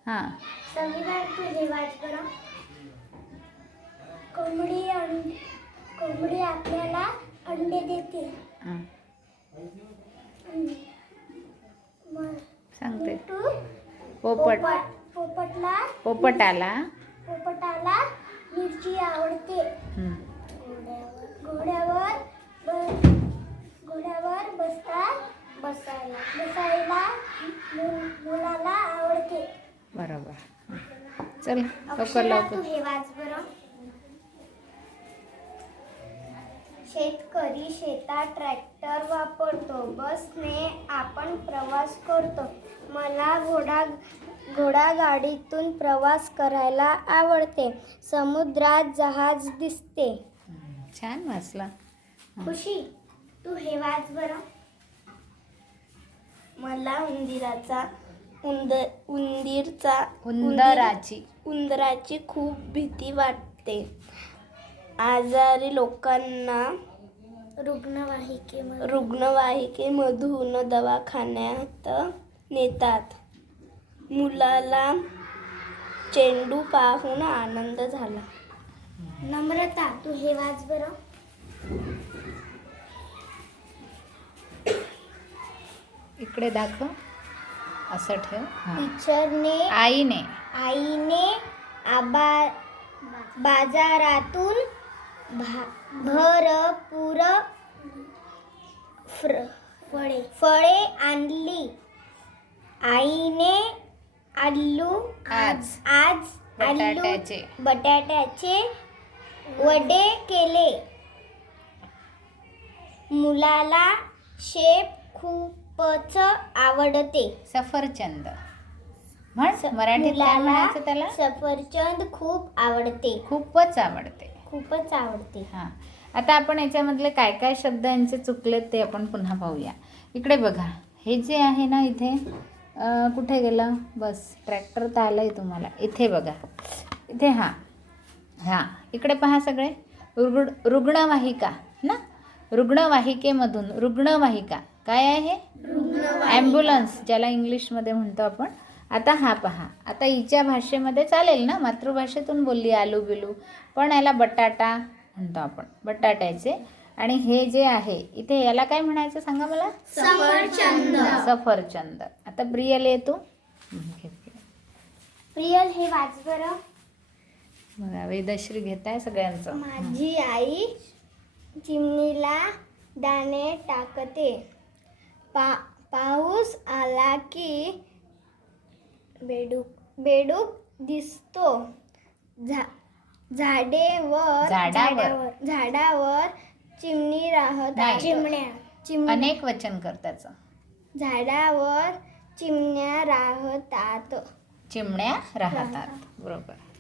हां. संविधान तू हे वाच बरं. कोंबडी आपल्याला अंडे देते. हां. मग सांगते. पोपट पोपटाला मिरची आवडते. हं. घोड्यावर बसायला मुलाला आवडते. बरोबर. चल लवकर अक्षरा, तू लवकर. हे वाच बरं. शेतकरी शेतात ट्रॅक्टर वापरतो. बसने आपण प्रवास करतो. मला घोडागाडीतून प्रवास करायला आवडते. समुद्रात जहाज दिसते. छान वाचला. खुशी, तू हे वाच बरं. मला उंदराची खूप भीती वाटते. आजारी लोकांना रुग्णवाहिकेमधून दवाखान्यात नेतात. मुलाला चेंडू पाहून आनंद झाला. नम्रता, तू हे वाच बरं. इकडे दाखव. असं ठेव. टीचरने आईने बाजारातून भरपूर फळे आणली. आईने आज बटाट्याचे वडे केले. मुलाला शेप खूपच आवडते. सफरचंद म्हण. मराठीत काय म्हणायचं त्याला? सफरचंद खूप आवडते. खूपच आवडते. हां. आता आपण याच्यामधले काय काय शब्द यांचे चुकलेत ते आपण पुन्हा पाहूया. इकडे बघा. हे जे आहे ना इथे कुठे गेलं? बस ट्रॅक्टर तर आलं आहे तुम्हाला. इथे बघा. इथे हां इकडे पहा सगळे. रुग्णवाहिका ना. रुग्णवाहिकेमधून रुग्णवाहिका काय आहे? ॲम्ब्युलन्स ज्याला इंग्लिशमध्ये म्हणतो आपण. आता हा पहा. आता हिच्या भाषेमध्ये चालेल ना, मातृभाषेतून बोलली आलू बिलू, पण याला बटाटा म्हणतो आपण. बटाट्याचे. आणि हे जे आहे इथे याला काय म्हणायचं सांगा मला? सफरचंद. आता प्रियल ये तू. प्रियल हे वाच बरं. बघा वेदश्री घेताय सगळ्यांचं. माझी आई चिमणीला दाणे टाकते. पाऊस आला की बेडूक दिसतो. झाडावर चिमणी राहतात. अनेक वचन कर त्याचं. झाडावर चिमण्या राहतात. बरोबर.